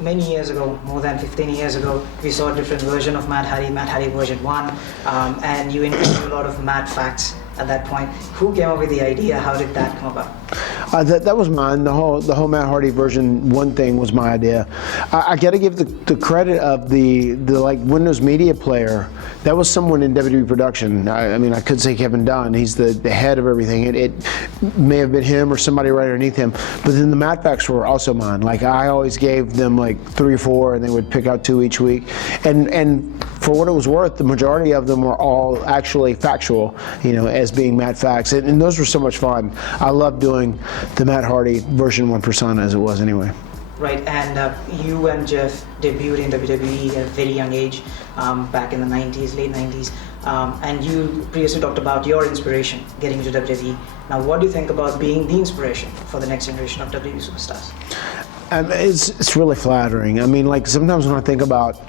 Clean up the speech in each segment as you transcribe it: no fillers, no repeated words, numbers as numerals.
many years ago, more than 15 years ago, we saw a different version of Matt Hardy version 1, and you included a lot of Matt facts at that point. Who came up with the idea? How did that come about? That was mine. The whole Matt Hardy version 1 thing was my idea. I got to give the credit of the like Windows Media Player. That was someone in WWE production. I mean, I could say Kevin Dunn. He's the head of everything. It may have been him or somebody right underneath him. But then the Matt facts were also mine. Like, I always gave them like 3 or 4, and they would pick out 2 each week. And for what it was worth, the majority of them were all actually factual, you know, as being Matt facts. And those were so much fun. I love doing the Matt Hardy version 1 persona, as it was anyway. Right, and you and Jeff debuted in WWE at a very young age, back in the 90s, late 90s, and you previously talked about your inspiration getting into WWE. Now, what do you think about being the inspiration for the next generation of WWE superstars? It's really flattering. I mean, like, sometimes when I think about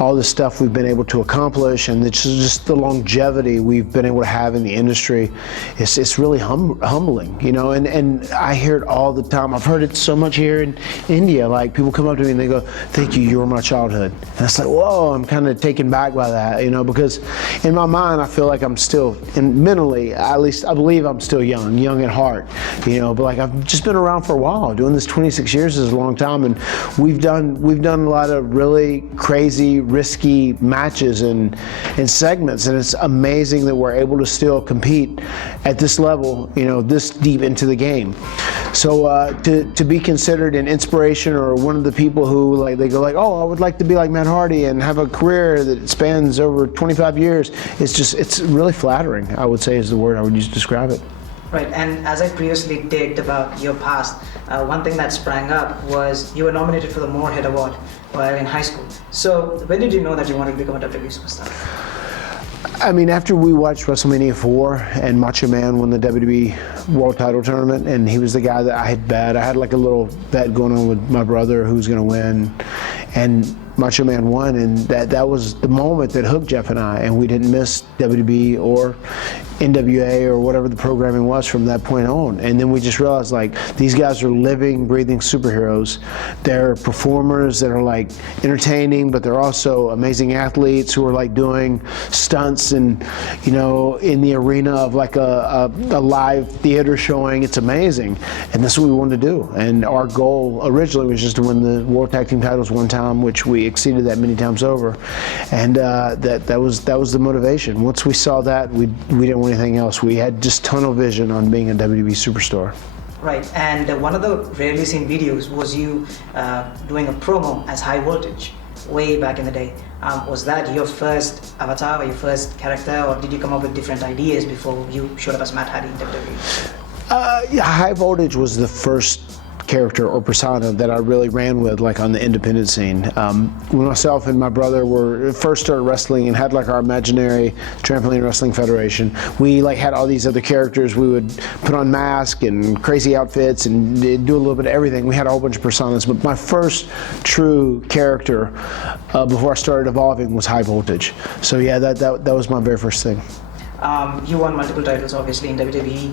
all the stuff we've been able to accomplish, and it's just the longevity we've been able to have in the industry, it's really humbling, you know, and I hear it all the time. I've heard it so much here in India. Like, people come up to me and they go, "Thank you, you were my childhood." And it's like, whoa, I'm kind of taken back by that, you know, because in my mind I feel like I'm still, and mentally at least, I believe I'm still young at heart, you know, but like, I've just been around for a while. Doing this 26 years is a long time, and we've done a lot of really crazy, risky matches and segments, and it's amazing that we're able to still compete at this level, you know, this deep into the game. So to be considered an inspiration, or one of the people who, like, they go like, "Oh, I would like to be like Matt Hardy and have a career that spans over 25 years," it's really flattering, I would say, is the word I would use to describe it. Right, and as I previously digged about your past, one thing that sprang up was you were nominated for the Moorhead Award while in high school. So when did you know that you wanted to become a WWE superstar? I mean, after we watched WrestleMania 4 and Macho Man won the WWE World Title Tournament, and he was the guy that I had bet. I had like a little bet going on with my brother who's going to win, and Macho Man won, and that was the moment that hooked Jeff and I, and we didn't miss WWE or NWA or whatever the programming was from that point on. And then we just realized, like, these guys are living, breathing superheroes. They're performers that are like entertaining, but they're also amazing athletes who are like doing stunts and, you know, in the arena of like a live theater showing. It's amazing, and that's what we wanted to do. And our goal originally was just to win the World Tag Team titles 1 time, which we exceeded that many times over, and that was the motivation. Once we saw that, we didn't want anything else. We had just tunnel vision on being a WWE superstar. Right, and one of the rarely seen videos was you doing a promo as High Voltage way back in the day. Was that your first avatar or your first character, or did you come up with different ideas before you showed up as Matt Hardy in WWE? Yeah, High Voltage was the first character or persona that I really ran with, like, on the independent scene. When myself and my brother were first started wrestling and had like our imaginary trampoline wrestling federation, we like had all these other characters. We would put on masks and crazy outfits and do a little bit of everything. We had a whole bunch of personas, but my first true character before I started evolving was High Voltage. So yeah, that was my very first thing. You won multiple titles, obviously, in WWE.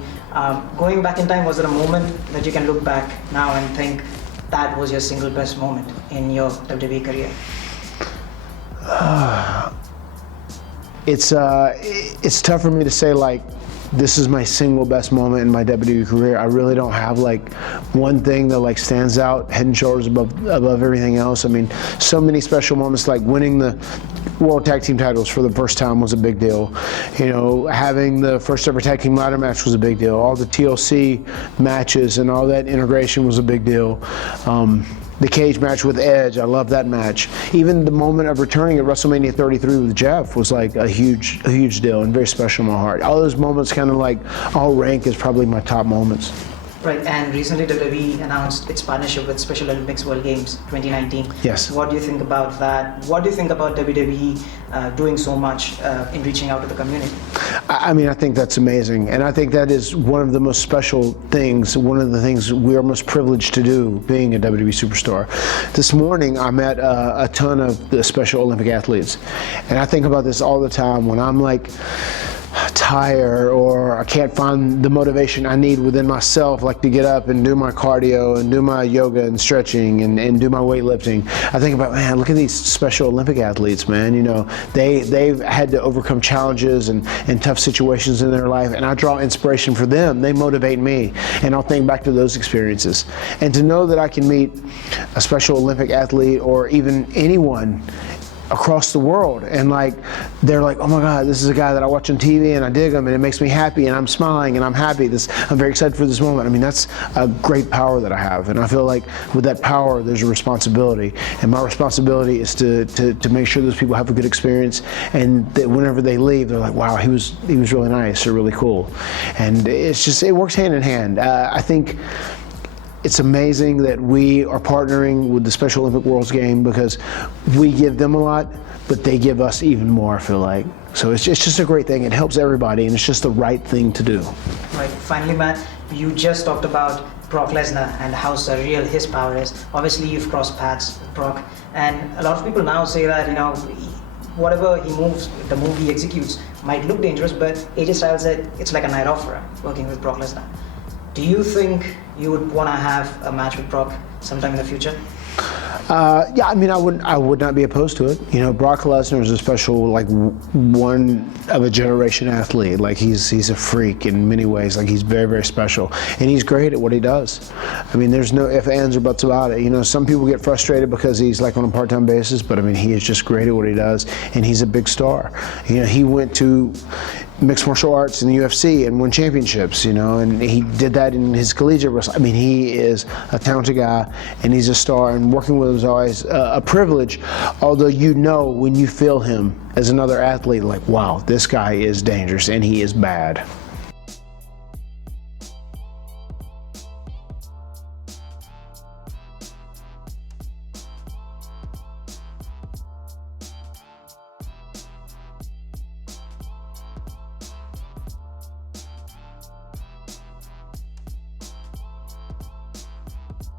Going back in time, was there a moment that you can look back now and think that was your single best moment in your WWE career? It's tough for me to say, like, this is my single best moment in my WWE career. I really don't have like one thing that like stands out head and shoulders above everything else. I mean, so many special moments, like winning the World Tag Team titles for the first time was a big deal. You know, having the first ever tag team ladder match was a big deal. All the TLC matches and all that integration was a big deal. The cage match with Edge, I love that match. Even the moment of returning at WrestleMania 33 with Jeff was like a huge deal and very special in my heart. All those moments kind of like all rank as probably my top moments. Right, and recently WWE announced its partnership with Special Olympics World Games 2019. Yes. What do you think about that? What do you think about WWE doing so much in reaching out to the community? I mean, I think that's amazing. And I think that is one of the most special things, one of the things we are most privileged to do being a WWE superstar. This morning, I met a ton of the Special Olympic athletes. And I think about this all the time when I'm like tired or I can't find the motivation I need within myself, like to get up and do my cardio and do my yoga and stretching and do my weightlifting, I think about, man, look at these Special Olympic athletes, man. You know, they've had to overcome challenges and tough situations in their life, and I draw inspiration for them. They motivate me, and I'll think back to those experiences. And to know that I can meet a Special Olympic athlete or even anyone across the world, and like they're like, oh my God, this is a guy that I watch on TV and I dig him and it makes me happy and I'm smiling and I'm happy. I'm very excited for this moment. I mean, that's a great power that I have, and I feel like with that power there's a responsibility, and my responsibility is to make sure those people have a good experience, and that whenever they leave they're like, wow, he was really nice or really cool. And it's just, it works hand in hand. I think it's amazing that we are partnering with the Special Olympic Worlds Game, because we give them a lot, but they give us even more, I feel like. So it's just a great thing. It helps everybody, and it's just the right thing to do. Right. Finally, Matt, you just talked about Brock Lesnar and how surreal his power is. Obviously, you've crossed paths with Brock, and a lot of people now say that, you know, whatever he moves, the move he executes might look dangerous, but AJ Styles said it's like a night off for him working with Brock Lesnar. Do you think you would want to have a match with Brock sometime in the future? Yeah, I mean, I would not be opposed to it. You know, Brock Lesnar is a special, like, one of a generation athlete. Like, he's a freak in many ways. Like, he's very, very special, and he's great at what he does. I mean, there's no ifs, ands, or buts about it. You know, some people get frustrated because he's like on a part-time basis, but I mean, he is just great at what he does, and he's a big star. You know, he went to mixed martial arts in the UFC and won championships, you know, and he did that in his collegiate wrestling. I mean, he is a talented guy, and he's a star, and working with him is always a privilege, although you know when you feel him as another athlete, like, wow, this guy is dangerous and he is bad.